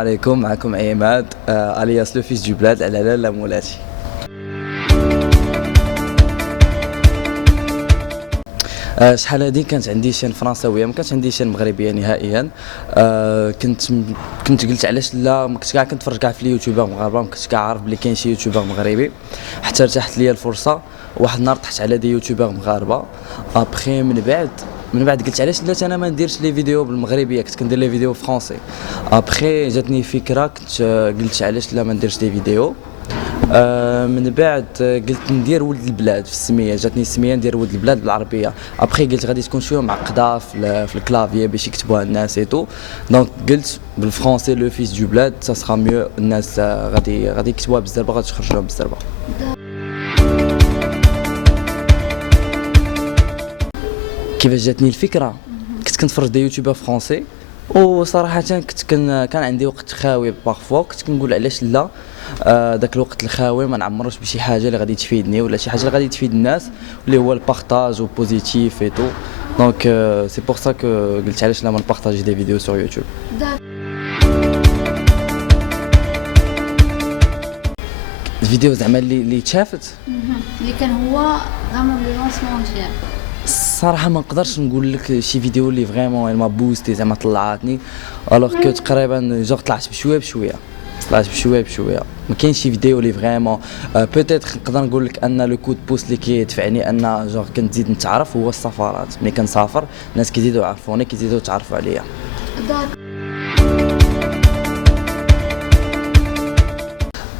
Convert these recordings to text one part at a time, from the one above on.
عليكم. معكم عماد الياس لو فيس دو بلاد على لاله مولاتي. شحال هادي كانت عندي شين فرنساويه، ما كانش عندي شين مغربيه نهائيا. كنت قلت علاش لا، ما كنتش كاع كنتفرج كاع في اليوتيوبر مغاربه، ما كنتش كاع عارف بلي كاين شي يوتيوبر مغربي، حتى اتاحت لي الفرصه. واحد النهار طحت على دي يوتيوبر مغاربه. ابخي من بعد قلت علاش لا انا ما نديرش لي فيديو بالمغربيه، كنت كندير لي فيديو فرونسي. ابخي جاتني فكره، قلت علاش لا ما نديرش دي فيديو. من بعد قلت ندير ولد البلاد في السميه، جاتني السميه ندير ولد البلاد بالعربيه. ابخي قلت غادي تكون شويه معقده في الكلافيي باش يكتبوها الناس ايتو، دونك قلت بالفرونسي لو فيس دو بلاد سا سرا ميو. الناس غادي يكتبوها بالزربه، غادي تخرج لهم بالزربه. كيفاش جاتني الفكره؟ كنت كنتفرج دي يوتيوبر فرونسي، وصراحه كان عندي وقت خاوي بارفوا، كنت كنقول علاش لا داك الوقت الخاوي ما نعمروش بشي حاجه اللي غادي تفيدني ولا شي حاجه اللي غادي تفيد الناس، اللي هو البارطاج وبوزيتيف اي تو. دونك سي بور سا كو قلت علاش لا ما نبارطاجي دي فيديو سور يوتيوب. الفيديو زعما اللي تشافت اللي كان هو فريمون لو لونسمون ديالك. الصراحه ما نقدرش نقول لك شي فيديو اللي فريمون ما بوستي زعما طلعتني، الوغ كو تقريبا جوغ طلعت بشويه بشويه. ما كاينش شي فيديو اللي فريمون بوتيتر نقدر نقول لك ان لو كود بوست اللي كيدفعني ان جوغ كنزيد نتعرف هو السفرات. ملي كنسافر الناس كيزيدوا يعرفوني، كيزيدوا يتعرفوا عليا.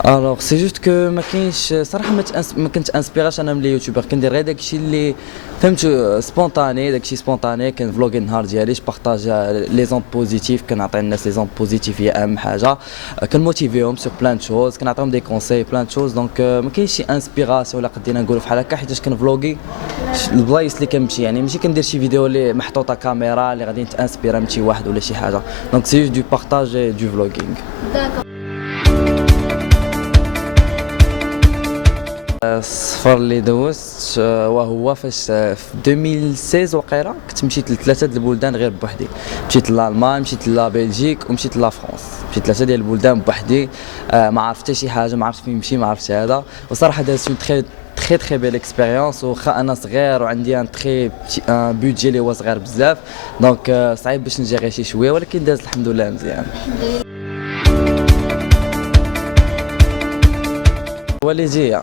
الوغ سي جوست كو ما كاينش صراحه، ما كنت انسبيراش انا من لي يوتيوبر، كندير غير داكشي اللي فهمت سبونطاني، داكشي سبونطاني. كنفلوغي النهار ديالي، بارطاج لي زون بوزيتيف، كنعطي الناس لي زون بوزيتيف هي اهم حاجه، كنموتيفيهم سور بلان شوز، كنعطيهم دي كونساي بلان شوز. دونك ما كاينش شي انسبيراسيون ولا قدينا نقولوا بحال هكا، حيت كنفلوغي البلايص اللي كنمشي، يعني ماشي كندير شي فيديو اللي محطوطه كاميرا اللي غادي نتانسبيرا من شي واحد ولا شي حاجه. دونك سي جوست دو بارطاج دو فلوغينغ. السفر اللي دوزت وهو فاش في 2016 وقيله كنت مشيت لثلاثه د البلدان غير بوحدي. مشيت لالمان، مشيت لبلجيك، ومشيت لفرنسا. مشيت ثلاثه ديال البلدان بوحدي، ما عرفت حتى شي حاجه، ما عرفت فين نمشي، ما عرفتش هذا. وصراحه دازت اون تري بيل اكسبيريونس، واخا انا صغير وعندي ان بودجي اللي هو صغير بزاف، دونك صعيب باش نجيري شي شويه، ولكن دازت الحمد لله مزيان. والديا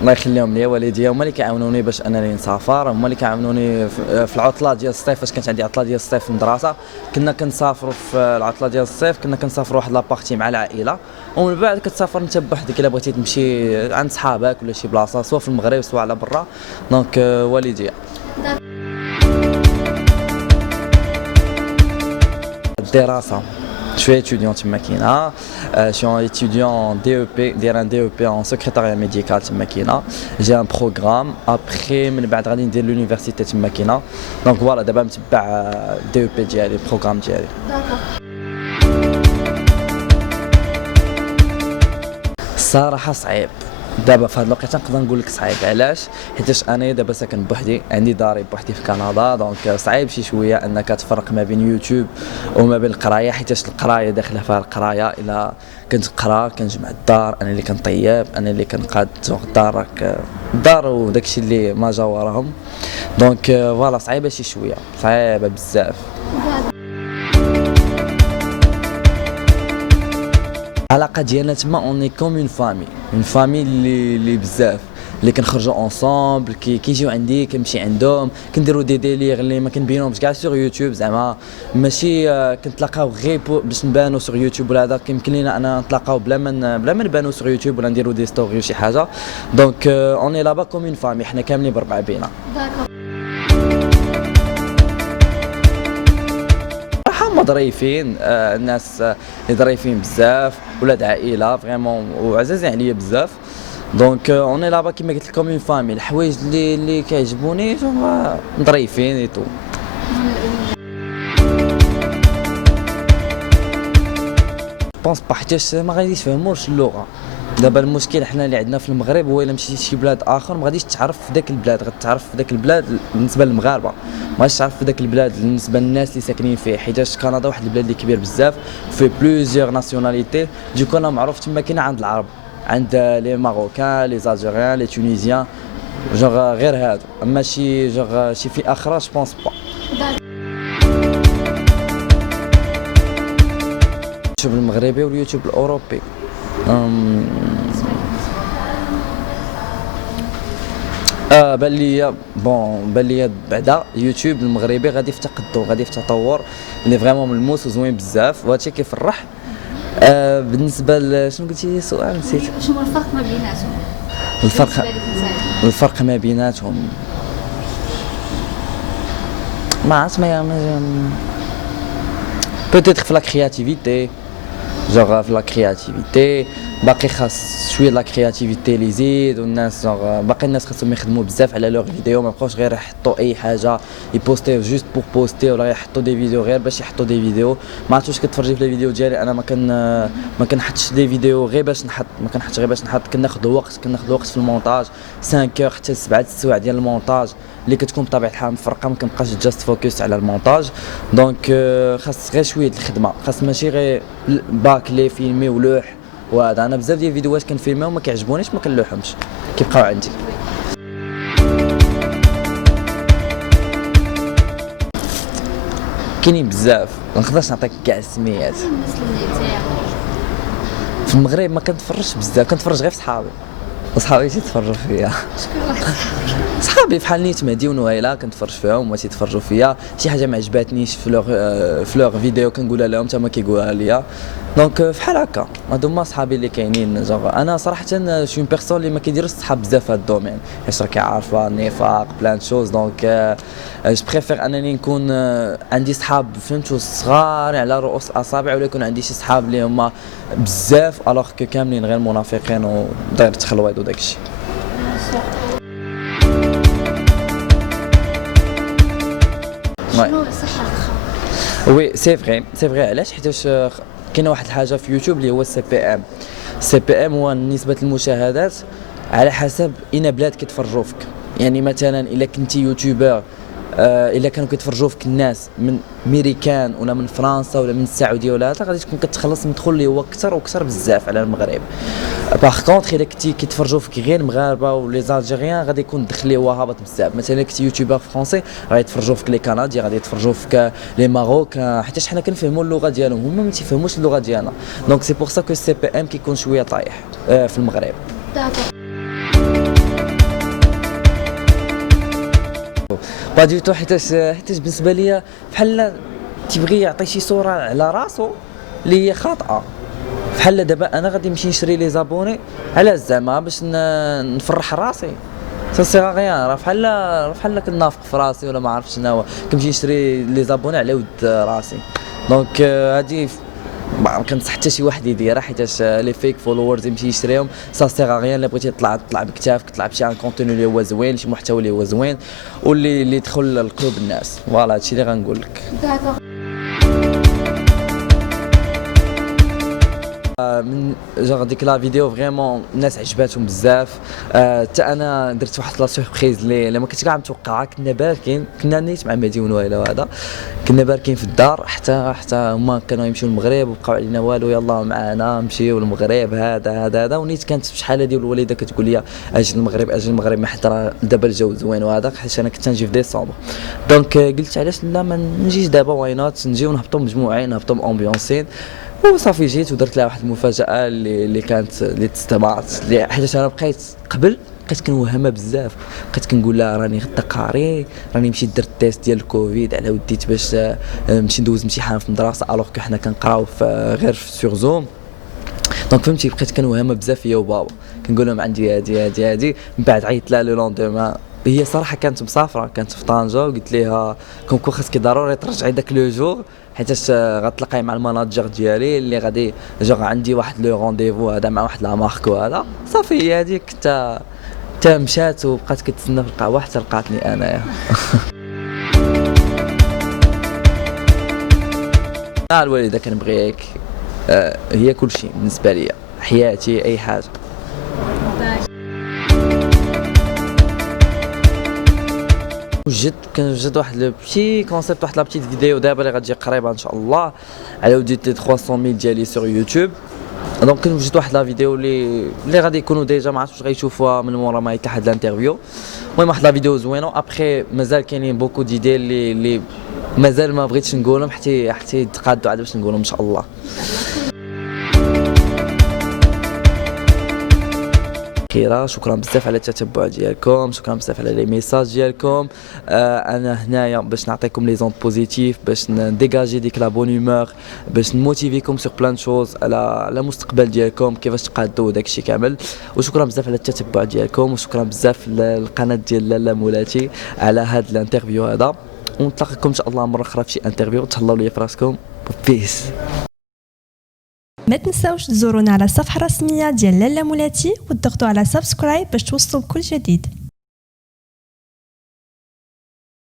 الله يخليهم لي، والديا هما اللي كيعاونوني باش انني نسافر، هما اللي كيعاونوني في العطله ديال الصيف. فاش كانت عندي عطله ديال الصيف في المدرسه، كنا كنسافروا في العطله ديال الصيف، كنا كنسافروا واحد لابارتي مع العائله، ومن بعد كتسافر انت بوحدك الا بغيتي تمشي عند صحابك ولا شي بلاصه، سواء في المغرب سواء على برا. دونك والديا. الدراسه شويه étudiant تما كاينه، شي étudiant DEP، داير ان DEP en secrétariat médical تما كاينه. جي ان بروغرام ابخي من بعد غادي ندير لونيفرسيتي تما كاينه. دونك فوالا دابا متبع DEP ديالي، البروغرام ديالي. الصراحه صعيب دابا في هذا الوقت، نقدر نقول لك صعيب. علاش؟ حيتاش انا دابا ساكن بوحدي، عندي داري بوحدي في كندا، دونك صعيب شي شويه انك تفرق ما بين يوتيوب وما بين القرايه، حيتاش القرايه داخله فيها القرايه. الا كنت نقرا كنجمع الدار، انا اللي كنطيب، انا اللي كنقاد الدار وداكشي اللي ما جا وراهم. دونك فوالا صعيبه شي شويه، صعيبه بزاف. العلاقه ديالنا تما اوني كوم اون فامي اللي بزاف، اللي كنخرجوا اونصومبل، كيجيو عندي كنمشي عندهم، كنديروا دي ديليغ اللي ما كنبينهمش كاع سور يوتيوب. زعما ماشي كنتلاقاو غير باش نبانو سور يوتيوب ولا هذا، كيمكن لينا انا نتلاقاو بلا ما نبانو سور يوتيوب ولا نديروا دي ستوري وشي حاجه. دونك اوني لابا كوم اون فامي، حنا كاملين بربع بينا. هما ظريفين، الناس اللي ظريفين بزاف، ولاد عائله فريمون وعزازين عليا بزاف. دونك اوني لابا كيما قلت لكم اون فامي. الحوايج اللي كيعجبوني ظريفين اي تو. بونس با حيتاش ما غاديش يفهموش اللغه، دابا المشكل حنا اللي عندنا في المغرب هو الا مشيتي لشي بلاد اخر ما غاديش تعرف في ذاك البلاد، غتعرف في ذاك البلاد بالنسبه للمغاربه، ما غاديش تعرف في ذاك البلاد بالنسبه للناس اللي ساكنين فيه، حيتاش كندا واحد البلاد اللي كبير بزاف في بلوزيغ ناسيوناليتي، ديكو انا معروف تما كاين عند العرب، عند لي ماروكان لي زالجيريان لي تونيزيان، جوغ غير هادو، اما شي جوغ شي فئه اخرى جو بونس با. اليوتيوب المغربي واليوتيوب الاوروبي بان ليا بان ليا بعدا يوتيوب المغربي غادي في تقدم، غادي في تطور اللي فريمون ملموس وزوين بزاف، وهادشي كيفرح. بالنسبه شنو قلتي السؤال نسيت. شنو هو الفرق ما بيناتهم؟ الفرق ما بيناتهم ما عرفت بوتيتر في لا كرياتيفيتي، جوغ في لا كرياتيفيتي باقي خاص شويه لا كرياتيفيتي اللي يزيد، والناس جوغ باقي الناس خاصهم يخدموا بزاف على لوغ فيديو، ما يبقاوش غير يحطوا اي حاجه يبوستيو جوست بور بوستي، ولا يحطوا دي فيديو غير باش يحطوا دي فيديو. ما عرفتش واش كتفرجي في لي فيديو ديالي، انا ما كنحطش دي فيديو غير باش نحط، ما كنحطش غير باش نحط، كناخذ وقت في المونتاج 5 كور حتى 7 سوايع ديال المونتاج اللي كتكون بطبيعه الحال مفرقه، ما كنبقاش جاست فوكس على المونتاج. دونك خاص غير شويه الخدمه، خاص ماشي غير باك لي فيلمي ولوح، وهذا انا بزاف ديال الفيديوهات كنفيلميهم ما كيعجبونيش ما كنلوحهمش كيبقاو عندي. كاينين بزاف ما نقدرش نعطيك كاع السميات. في المغرب ما كنتفرجش بزاف، كنتفرج غير في صحابي تيتفرجوا فيا. صحابي بحال نيت مهدي ونويله كنتفرج فيهم هما تيتفرجوا فيا، شي حاجه ما عجباتنيش في لوغ فيديو كنقولها لهم حتى هما كيقولوها ليا. دونك بحال هكا هادو هما صحابي اللي كاينين. انا صراحه شي بيرسون اللي ما كيديرش صحاب بزاف في هاد الدومين، حيت راكي عارفه النفاق بلان شوز. دونك جو بريفير انني نكون عندي صحاب فهمتوا صغار على رؤوس الاصابع، ولا يكون عندي شي صحاب اللي هما بزاف الوغ كو كاملين غير منافقين وداير تخلويض وداكشي. شنو الصحة الخاصة؟ وي سي فغي علاش؟ حيتاش كاينه واحد الحاجه في يوتيوب اللي هو السي بي ام. السي بي ام هو نسبه المشاهدات على حسب اين بلاد كيتفرجوا فيك. يعني مثلا الا كنتي يوتيوبر الا كانوا كيتفرجوا فيك الناس من ميريكان ولا من فرنسا ولا من السعوديه ولا هذا، غادي تكون كتخلص مدخول اللي هو اكثر وكثر بزاف على المغرب. باغ كونطخ الا كنتي كيتفرجوا فيك غير المغاربه ولي زالجيريان غادي يكون الدخل اللي هو هابط بزاف. مثلا كنتي يوتيوبر فرونسي غادي يتفرجوا فيك لي كندي، غادي يتفرجوا فيك لي ماروك، حيت حنا كنفهموا اللغه ديالهم هما ما تيفهموش اللغه ديالنا. دونك سي بور سا كو السي بي ام كيكون شويه طايح في المغرب. با دي تو حيتاش بالنسبه ليا بحال تيبغي يعطي شي صوره على راسو اللي هي خاطئه. بحال دابا انا غادي نمشي نشري لي زابوني على زعما باش نفرح راسي، سي غيان راه بحال كنافق في راسي ولا ما عرفتش شنو هو، كنمشي نشري لي زابوني على ود راسي. دونك هادي ما كنصح حتى شي واحد يديرها، حيتاش لي فيك فولورز يمشي يشريهم سا سيغ غيان. الا بغيتي طلع بكتافك، طلع بشي كونتوني اللي هو زوين، شي محتوى اللي هو زوين واللي يدخل لقلوب الناس. فوالا هادشي اللي غنقول لك. من جونغ ديك لا فيديو فريمون الناس عجباتهم بزاف. حتى انا درت واحد لا سوربريز اللي ما كنتش كاع متوقعها. كنا باركين، كنا نيت مع مهدي ونويله وهذا، كنا باركين في الدار حتى هما كانوا يمشيو للمغرب وبقاو علينا والو، يلاه معانا نمشيو للمغرب هذا ونيت كانت شحال هادي والوالده كتقول لي اجي المغرب ما حتى راه دابا الجو زوين وهذا، حيت انا كنت نجي في ديسمبر. دونك قلت علاش لا ما نجيش دابا، واي نوت نجيو نهبطوا مجموعين، نهبطوا امبيونسين وصافي. جيت ودرت لها واحد المفاجاه اللي كانت اللي تستمعت، حيت انا بقيت كنوهمها بزاف، بقيت كنقول لها راني غدا قاري، راني مشيت درت تيست ديال الكوفيد على وديت باش نمشي ندوز امتحان في المدرسه الوغ كو حنا كنقراو غير سور زوم. دونك فهمتي بقيت كنوهمها بزاف هي وبابا، كنقول لهم عندي هادي من بعد عيطت لها لو لوندومان. هي صراحه كانت مسافره، كانت في طنجه، وقلت لها كونكو خاصك ضروري ترجعي داك لو جور حيتاش غتلاقاي مع الماناجر ديالي اللي غادي عندي واحد لو رونديفو هذا مع واحد لا مارك وهذا. صافي هي هذيك حتى مشات وبقات كتسنى في القهوه حتى لقاتني انايا. الوالده كنبغيك، هي كل شيء بالنسبه لي، حياتي اي حاجه. كنوجد واحد لو بتي كونسيبت، واحد لا بتيت فيديو دابا اللي غتجي قريبه ان شاء الله على وديت 300,000 ديالي سور يوتيوب. دونك كنوجد واحد لا فيديو اللي غادي يكونوا ديجا ما عرفتش واش غيشوفوها من مورا ما يطلع هاد الانترفيو. المهم واحد لا فيديو زوينه. ابخي مازال كاينين بوكو ديدي اللي مازال ما بغيتش نقولهم حتى يتقادوا عاد باش نقولهم ان شاء الله. خيرا، شكرا بزاف على التتبع ديالكم، شكرا بزاف على لي ميساج ديالكم. انا هنايا باش نعطيكم لي زون بوزيتيف، باش نديجاجي ديك لا بون هومور، باش نموتيفيكم سور بلان شوز على المستقبل ديالكم كيفاش تقادوا داكشي كامل. وشكرا بزاف على التتبع ديالكم، وشكرا بزاف للقناه ديال لالا مولاتي على هذا الانترفيو هذا. ونتلاقاكم ان شاء الله مره اخرى في شي انترفيو. تهلاو لي في راسكم. بيس. ما تنساوش تزورونا على الصفحة الرسمية ديال لالا مولاتي وتضغطوا على سبسكرايب باش توصلوا بكل جديد.